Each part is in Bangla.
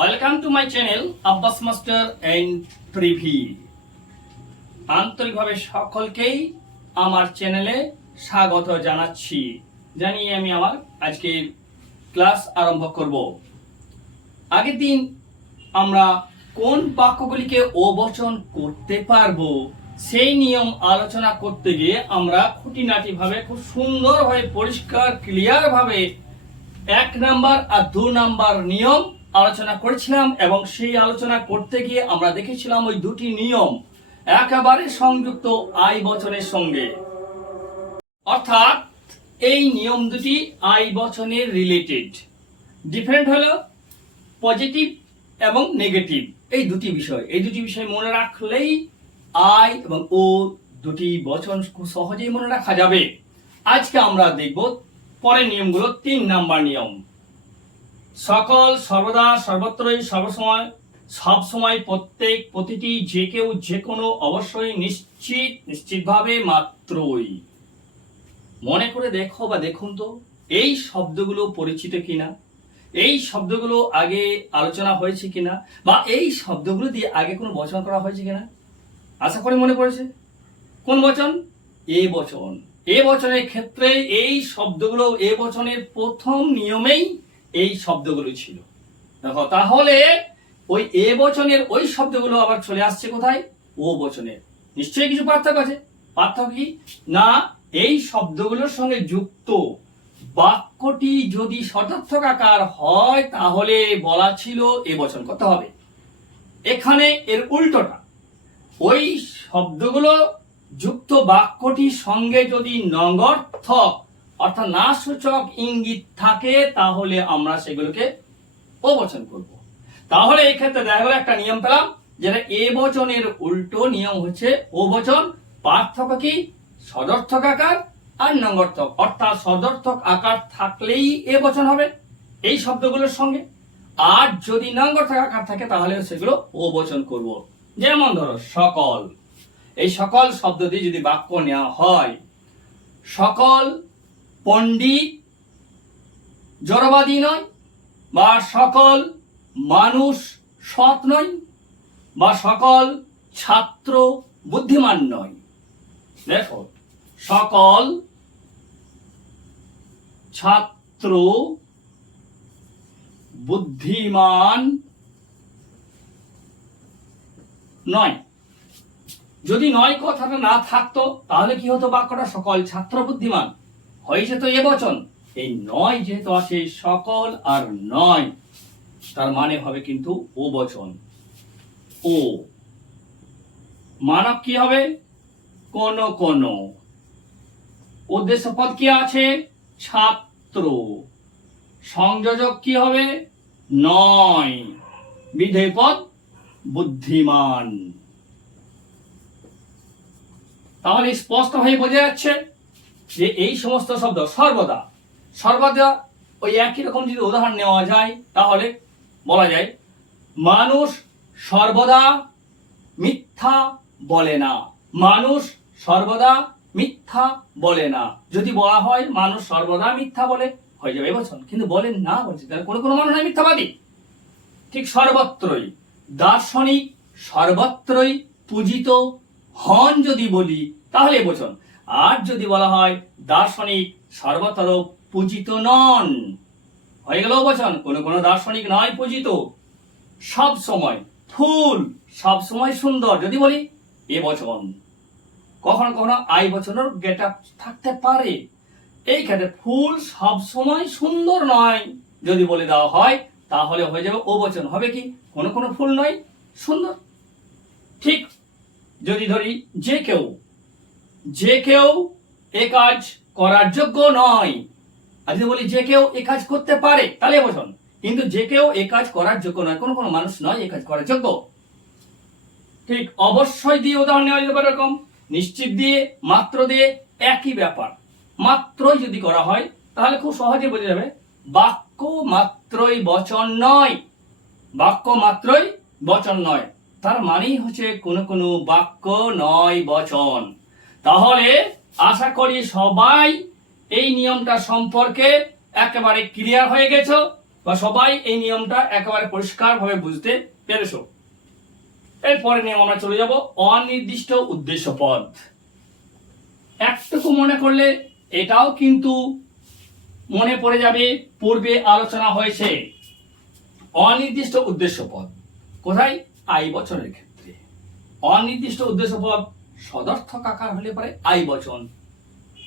Welcome to my channel Abbas master and প্রিভি। আন্তরিকভাবে সকলকেই আমার চ্যানেলে স্বাগত জানাচ্ছি। জানিয়ে আমি আমার আজকের ক্লাস আরম্ভ করব। আগের দিন আমরা কোন বাক্যগুলিকে অবচন করতে পারবো সেই নিয়ম আলোচনা করতে গিয়ে আমরা খুঁটিনাটিভাবে খুব সুন্দরভাবে পরিষ্কার ক্লিয়ার ভাবে 1 নাম্বার আর 2 নাম্বার নিয়ম আলোচনা করেছিলাম এবং সেই আলোচনা করতে গিয়ে আমরা দেখেছিলাম ওই দুটি নিয়ম একেবারে সংযুক্ত আই বচনের সঙ্গে, অর্থাৎ এই নিয়ম দুটি আই বচনের রিলেটেড। ডিফারেন্ট হলো পজিটিভ এবং নেগেটিভ, এই দুটি বিষয় মনে রাখলেই আই এবং ও দুটি বচন খুব সহজেই মনে রাখা যাবে। আজকে আমরা দেখব পরের নিয়মগুলো। 3 নাম্বার নিয়ম, সকল, সর্বদা, সর্বত্রই, সর্বসময়, সব সময়, প্রত্যেক, প্রতিটি, যে কেউ, যে কোনো, অবশ্যই, নিশ্চিতভাবে, মাত্রই। মনে করে দেখো বা দেখুন তো এই শব্দগুলো পরিচিত কিনা, এই শব্দগুলো আগে আলোচনা হয়েছে কিনা, বা এই শব্দগুলো দিয়ে আগে কোনো বচন করা হয়েছে কিনা। আশা করি মনে পড়েছে। কোন বচন? এ বচন। এ বচনের ক্ষেত্রে এই শব্দগুলো এ বচনের প্রথম নিয়মেই এই শব্দগুলো ছিল। দেখো, তাহলে ওই এ বচনের ওই শব্দগুলো আবার চলে আসছে কোথায়? ও বচনের। নিশ্চয়ই কিছু পার্থক্য আছে। পার্থক্য কি না, এই শব্দগুলোর সঙ্গে যুক্ত বাক্যটি যদি সদর্থক আকার হয় তাহলে বলা ছিল এ বচন করতে হবে। এখানে এর উল্টোটা, ওই শব্দগুলো যুক্ত বাক্যটির সঙ্গে যদি নঙ্গর্থক অর্থাৎ না সূচক ইঙ্গিত থাকে তাহলে আমরা সেগুলোকে ও বচন করব। তাহলে এই ক্ষেত্রে দেখা গেল একটা নিয়ম পেলাম, যেটা এ বচনের উল্টো নিয়ম হচ্ছে ও বচন। পার্থক্য কি? সদর্থক আকার আর নঙ্গর্থক, অর্থাৎ সদর্থক আকার থাকলেই এ বচন হবে এই শব্দগুলোর সঙ্গে, আর যদি নঙ্গর্থক আকার থাকে তাহলে সেগুলো ও বচন করব। যেমন ধরো সকল, এই সকল শব্দ দিয়ে যদি বাক্য নেওয়া হয়, সকল পণ্ডিত জড়বাদী নয়, বা সকল মানুষ সৎ নয়, বা সকল ছাত্র বুদ্ধিমান নয়। দেখো, সকল ছাত্র বুদ্ধিমান নয়। যদি নয় কথাটা না থাকতো তাহলে কি হতো? বাক্যটা সকল ছাত্র বুদ্ধিমান হয়েছে তো এ বচন। এই নয় যেহেতু আছে, সকল আর নয়, তার মানে হবে কিন্তু ও বচন। ও মানব কি হবে? কোন কোন। উদ্দেশ্য পদ কি আছে? ছাত্র। সংযোজক কি হবে? নয়। বিধেয় পদ বুদ্ধিমান। তাহলে স্পষ্ট হয়ে বোঝা যাচ্ছে যে এই সমস্ত শব্দ সর্বদা, সর্বদা ওই একই রকম যদি উদাহরণ নেওয়া যায় তাহলে বলা যায় মানুষ সর্বদা মিথ্যা বলে না। মানুষ সর্বদা মিথ্যা বলে না। যদি বলা হয় মানুষ সর্বদা মিথ্যা বলে, হয়ে যাবে বচন। কিন্তু বলেন না বলছে, তাহলে কোনো কোনো মানুষ হয় মিথ্যাবাদী। ঠিক সর্বত্রই, দার্শনিক সর্বত্রই পূজিত হন যদি বলি তাহলে বচন। আর যদি বলা হয় দার্শনিক সর্বত্র পূজিত নন, হয়ে গেল বচন। কোনো কোনো দার্শনিক নয় পূজিত। সব সময় ফুল সব সময় সুন্দর যদি বলি এ বচন। কখনো কখনো আই বচনের গেট আপ থাকতে পারে। এই ক্ষেত্রে ফুল সব সময় সুন্দর নয় যদি বলে দেওয়া হয় তাহলে হয়ে যাবে ও বচন। হবে কি? কোনো কোনো ফুল নয় সুন্দর। ঠিক যদি ধরি যে কেউ এ কাজ করার যোগ্য নয়, আর যদি বলি যে কেউ এ কাজ করতে পারে তাহলে বচন। কিন্তু যে কেউ এ কাজ করার যোগ্য নয়, কোনো কোনো মানুষ নয় এ কাজ করার যোগ্য। ঠিক অবশ্যই দিয়ে উদাহরণ নেওয়া যেতে পারে এরকম, নিশ্চিত দিয়ে, মাত্র দিয়ে, একই ব্যাপার। মাত্রই যদি করা হয় তাহলে খুব সহজে বোঝা যাবে বাক্য মাত্রই বচন নয়। বাক্য মাত্রই বচন নয়, তার মানেই হচ্ছে কোনো কোনো বাক্য নয় বচন। তাহলে আশা করি সবাই এই নিয়মটা সম্পর্কে একেবারে ক্লিয়ার হয়ে গেছো। বা সবাই এই নিয়মটা একেবারে পরিষ্কারভাবে বুঝতে পেরেছো। এরপরে নিয়ম আমরা চলে যাব অনির্দিষ্ট উদ্দেশ্য পদ। একটুকু মনে করলে এটাও কিন্তু মনে পড়ে যাবে, পূর্বে আলোচনা হয়েছে। অনির্দিষ্ট উদ্দেশ্য পদ কোথায়? আই বচনের ক্ষেত্রে। অনির্দিষ্ট উদ্দেশ্য পদ সদর্থক আকার হলে পরে আই বচন,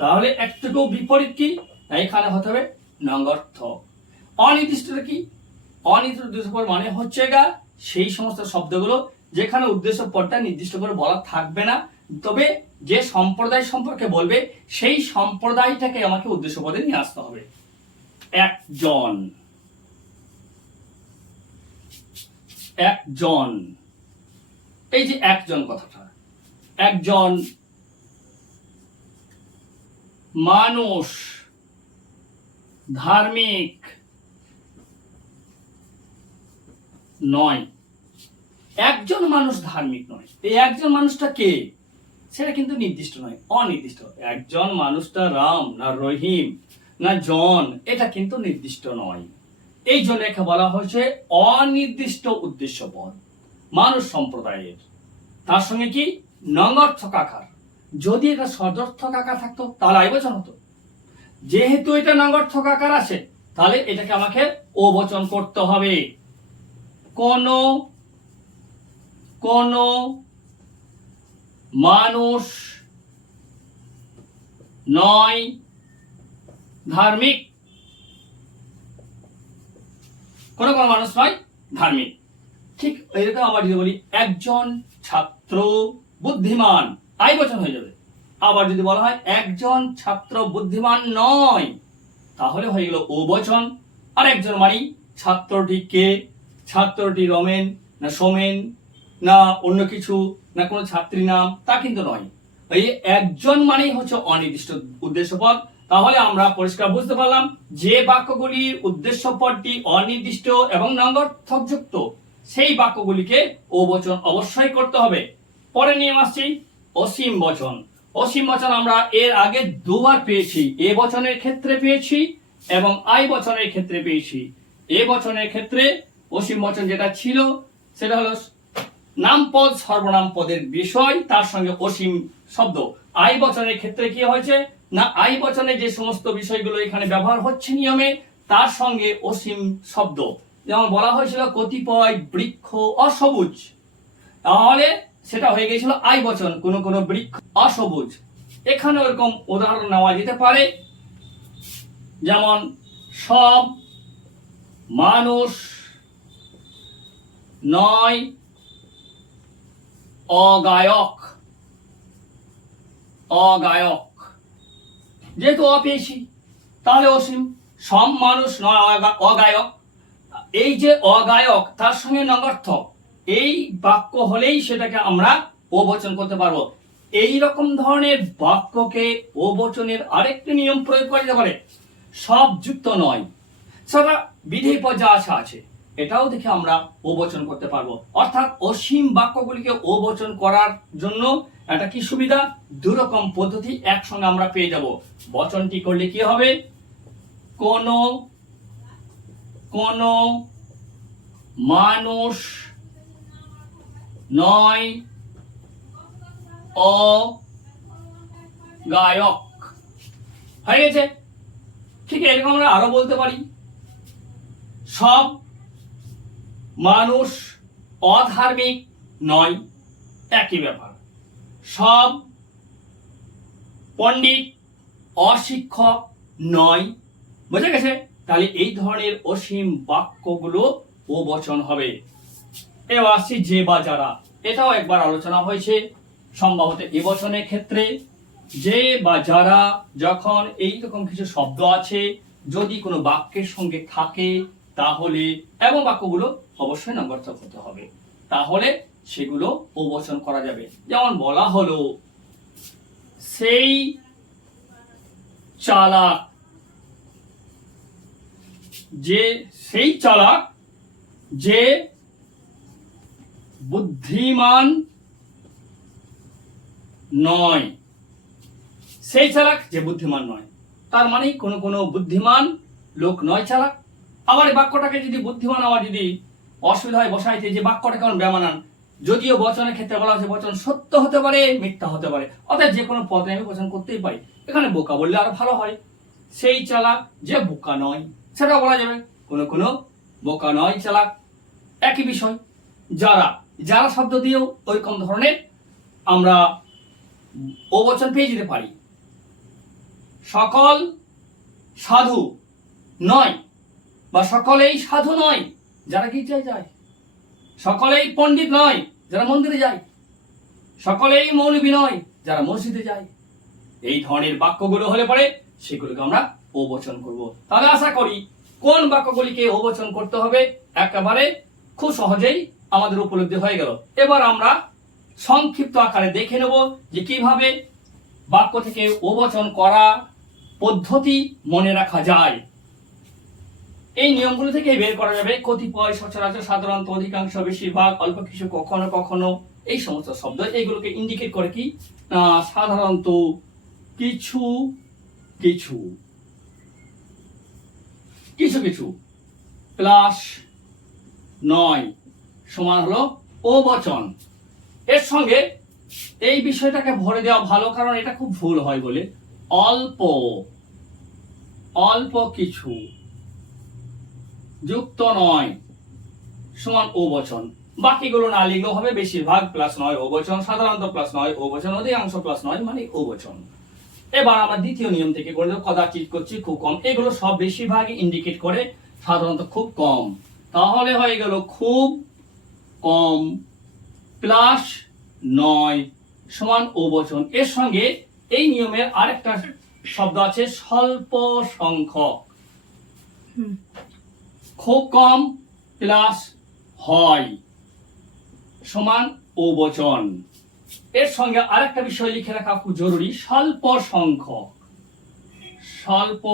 তাহলে একটুকু বিপরীত কি? এখানে হতে হবে নঙ্গর্থক। অনির্দিষ্টটা কি? অনির্দিষ্ট উদ্দেশ্য পদ মানে হচ্ছে গা সেই সমস্ত শব্দগুলো যেখানে উদ্দেশ্য পদটা নির্দিষ্ট করে বলা থাকবে না, তবে যে সম্প্রদায় সম্পর্কে বলবে সেই সম্প্রদায়টাকে আমাকে উদ্দেশ্য পদে নিয়ে আসতে হবে। একজন, একজন, এই যে একজন কথাটা, একজন মানুষ ধার্মিক নয়। একজন মানুষ ধার্মিক নয়, এই একজন মানুষটা কে সেটা কিন্তু নির্দিষ্ট নয়, অনির্দিষ্ট। একজন মানুষটা রাম না রহিম না জন, এটা কিন্তু নির্দিষ্ট নয়। এই জন্য একে বলা হয়েছে অনির্দিষ্ট উদ্দেশ্য পদ মানুষ সম্প্রদায়ের। তার সঙ্গে কি? নঙ্গর্থক আকার। যদি এটা সদর্থক আকার থাকতো তাহলে আই বচন হতো। যেহেতু এটা নঙ্গর্থক আকার আছে, তাহলে এটাকে আমাকে ও বচন করতে হবে। কোন কোন মানুষ নয় ধার্মিক, কোন কোন মানুষ নয় ধার্মিক। ঠিক এরকম আবার যদি বলি একজন ছাত্র বুদ্ধিমান, আই বচন হয়ে যাবে। আবার যদি বলা হয় একজন ছাত্র বুদ্ধিমান নয়, তাহলে হয়ে গেল ও বচন। আর একজন মানে ছাত্রটি কে? ছাত্রটি রমেন না সোমেন না অন্য কিছু না কোনো ছাত্রী নাম, তা কিন্তু নয়। এই একজন মানেই হচ্ছে অনির্দিষ্ট উদ্দেশ্য পদ। তাহলে আমরা পরিষ্কার বুঝতে পারলাম যে বাক্যগুলির উদ্দেশ্য পদটি অনির্দিষ্ট এবং নঙ্গর্থক যুক্ত, সেই বাক্যগুলিকে ও বচন অবশ্যই করতে হবে। পরে নিয়ে আসছি অসীম বচন। অসীম বচন আমরা এর আগে দুবার পেয়েছি, এ বচনের ক্ষেত্রে পেয়েছি এবং আই বচনের ক্ষেত্রে পেয়েছি। এ বচনের ক্ষেত্রে অসীম বচন যেটা ছিল সেটা হলো নামপদ সর্বনাম পদের বিষয়, তার সঙ্গে অসীম শব্দ। আই বচনের ক্ষেত্রে কি হয়েছে না, আই বচনে যে সমস্ত বিষয়গুলো এখানে ব্যবহার হচ্ছে নিয়মে, তার সঙ্গে অসীম শব্দ। যেমন বলা হয়েছিল কতিপয় বৃক্ষ অসবুজ, তাহলে সেটা হয়ে গেছিল আই বচন, কোন কোন বৃক্ষ অসবুজ। এখানে ওরকম উদাহরণ নেওয়া যেতে পারে, যেমন সব মানুষ নয় অগায়ক। অগায়ক যেহেতু অপেয়েছি তাহলে অসীম। সব মানুষ নয় অগায়ক, এই যে অগায়ক তার সঙ্গে নঙ্গর্থক, এই বাক্য হলেই সেটাকে আমরা ও বচন করতে পারবো। এই রকম ধরনের বাক্যকে ও বচনের আরেকটি নিয়ম প্রয়োগ করা যেতে পারে, সব যুক্ত নয়, সেটা বিধেয় পদ যা আছে এটাও দেখে আমরা ও বচন করতে পারবো। অর্থাৎ অসীম বাক্যগুলিকে ও বচন করার জন্য এটা কি সুবিধা, দুরকম পদ্ধতি একসঙ্গে আমরা পেয়ে যাব। বচনটি করলে কি হবে, কোন কোন মানুষ নয় অগায়ক, হয়ে গেছে। ঠিক এরকম আমরা আরো বলতে পারি, সব মানুষ অধার্মিক নয়, একই ব্যাপার। সব পণ্ডিত অশিক্ষক নয়, বুঝে গেছে। তাহলে এই ধরনের অসীম বাক্যগুলো ও বচন হবে। এবার আসছি যে বা যারা, এটাও একবার আলোচনা হয়েছে সম্ভবত এ বচনের ক্ষেত্রে। যে বা যারা যখন এইরকম কিছু শব্দ আছে যদি কোনো বাক্যের সঙ্গে থাকে, তাহলে এবং বাক্যগুলো অবশ্যই নঙ্গর্থক হতে হবে, তাহলে সেগুলো ও বচন করা যাবে। যেমন বলা হলো সেই চালাক, যে সেই চালাক যে বুদ্ধিমান নয়। সেই চালাক যে বুদ্ধিমান নয়, তার মানে কোনো কোনো বুদ্ধিমান লোক নয় চালাক, আবার এই বাক্যটাকে যদি বুদ্ধিমান আমার যদি অসুবিধা হয় বসাইতে যে বাক্যটা কেমন বেমানান, যদিও বচনের ক্ষেত্রে বলা হয়েছে বচন সত্য হতে পারে মিথ্যা হতে পারে, অর্থাৎ যে কোনো পদে আমি বচন করতেই পারি। এখানে বোকা বললে আরো ভালো হয়। সেই চালাক যে বোকা নয়, সেটাও বলা যাবে। কোনো কোনো বোকা নয় চালাক, একই বিষয়। যারা যারা শব্দ দিয়েও ওইরকম ধরনের আমরা ও বচন পেয়ে যেতে পারি। সকল সাধু নয় বা সকলেই সাধু নয় যারা গির্জায় যায়, সকলেই পণ্ডিত নয় যারা মন্দিরে যায়, সকলেই মৌলবী নয় যারা মসজিদে যায়। এই ধরনের বাক্যগুলো হলে পরে সেগুলোকে আমরা ও বচন করব। তাহলে আশা করি কোন বাক্যগুলিকে ও বচন করতে হবে একেবারে খুব সহজেই আমাদের উপলব্ধি হয়ে গেল। এবার আমরা সংক্ষিপ্ত আকারে দেখে নেব যে কিভাবে বাক্য থেকে ও বচন করা পদ্ধতি মনে রাখা যায়। এই নিয়মগুলো থেকে বের করা যাবে কতিপয়, সচরাচর, সাধারণত, অধিকাংশ, বেশিরভাগ, অল্প কিছু, কখনো কখনো, এই সমস্ত শব্দ এগুলোকে ইন্ডিকেট করে কি সাধারণত, কিছু কিছু, কিছু কিছু প্লাস নয় সমান হলো ও বচন। এর সঙ্গে এই বিষয়টাকে ভরে দেওয়া ভালো, কারণ এটা খুব ভুল হয় বলে। অল্প অল্প কিছু যুক্ত নয় সমান ও বচন। বাকিগুলো না লিখলেও হবে, বেশিরভাগ প্লাস নয় ও বচন, সাধারণত প্লাস নয় ও বচন, অধিকাংশ প্লাস নয় মানে ও বচন। এবার আমরা দ্বিতীয় নিয়ম থেকে করে দেবো কদাচিৎ, করছি, খুব কম। এগুলো সব বেশিরভাগই ইন্ডিকেট করে সাধারণত খুব কম। তাহলে হয়ে গেল খুব কম প্লাস নয় সমান ও বচন। এর সঙ্গে এই নিয়মের আরেকটা শব্দ আছে স্বল্প সংখ্যক। খুব কম প্লাস হয় সমান ও বচন। এর সঙ্গে আরেকটা বিষয় লিখে রাখা খুব জরুরি, স্বল্প সংখ্যক। স্বল্প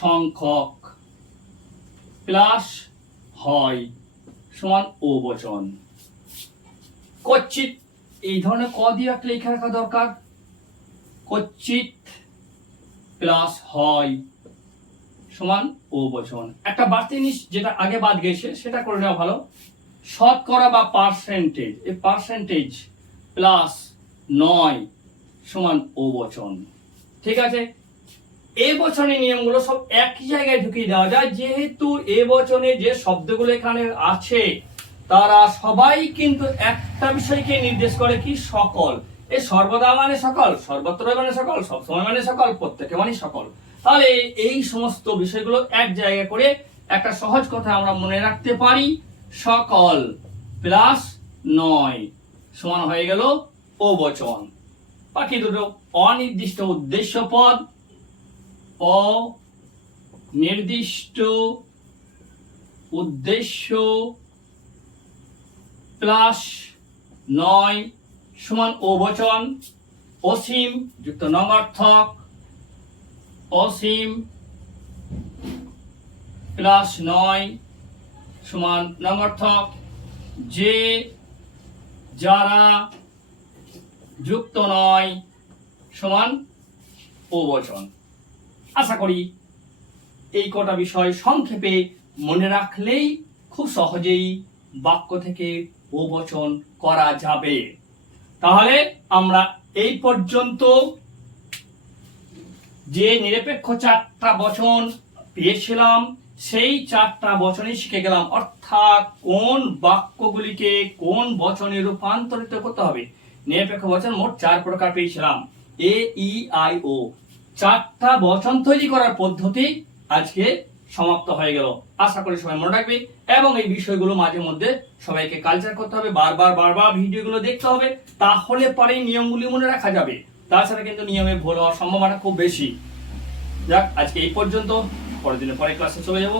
সংখ্যক প্লাস হয় সমান ও বচন। কচ্ছিত, এই ধরনের ক দিয়ে একটা লিখে রাখা দরকার। কচ্ছিত প্লাস হয় সমান ও বচন। একটা বাড়তি জিনিস যেটা আগে বাদ গেছে সেটা করে নেওয়া ভালো। শতকরা বা পার্সেন্টেজ, এই পার্সেন্টেজ প্লাস নয় সমান ও বচন। ঠিক আছে, এ বচনের নিয়মগুলো সব একই জায়গায় ঢুকিয়ে দেওয়া যায়, যেহেতু এ বচনে যে শব্দগুলো এখানে আছে তারা সবাই কিন্তু একটা বিষয়কে নির্দেশ করে কি, সকল। এ সর্বদা মানে সকল, সর্বত্র মানে সকল, সবসময় মানে সকল, প্রত্যেকে মানে সকল। তাহলে এই সমস্ত বিষয়গুলো এক জায়গায় করে একটা সহজ কথা আমরা মনে রাখতে পারি, সকল প্লাস নয় সমান হয়ে গেল ও বচন। বাকি দুটো অনির্দিষ্ট উদ্দেশ্য পদ, অনির্দিষ্ট উদ্দেশ্য প্লাস নয় সমান ও বচন। অসীম যুক্ত নঙার্থক, অসীম প্লাস নয় সমান নঙার্থক। যে, যারা যুক্ত নয় সমান ও বচন। আশা করি এই কটা বিষয় সংক্ষেপে মনে রাখলেই খুব সহজেই বাক্য থেকে ও বচন করা যাবে। তাহলে আমরা এই পর্যন্ত যে নিরপেক্ষ চারটা বচন পেয়েছিলাম সেই চারটা বচনে শিখে গেলাম, অর্থাৎ কোন বাক্যগুলিকে কোন বচনে রূপান্তরিত করতে হবে। নিরপেক্ষ বচন মোট 4 প্রকার পেয়েছিলাম, এ, ই, আই, ও। চারটা বচন তৈরি করার পদ্ধতি আজকে সমাপ্ত হয়ে গেল। আশা করি সবাই মনে রাখবে এবং এই বিষয়গুলো মাঝে মধ্যে সবাইকে কালচার করতে হবে, বারবার ভিডিওগুলো দেখতে হবে, তাহলে পরে নিয়মগুলি মনে রাখা যাবে। তাছাড়া কিন্তু নিয়মে ভুল হওয়ার সম্ভাবনা খুব বেশি। যাক, আজকে এই পর্যন্ত, পরের দিনে পরে ক্লাসে চলে যাব।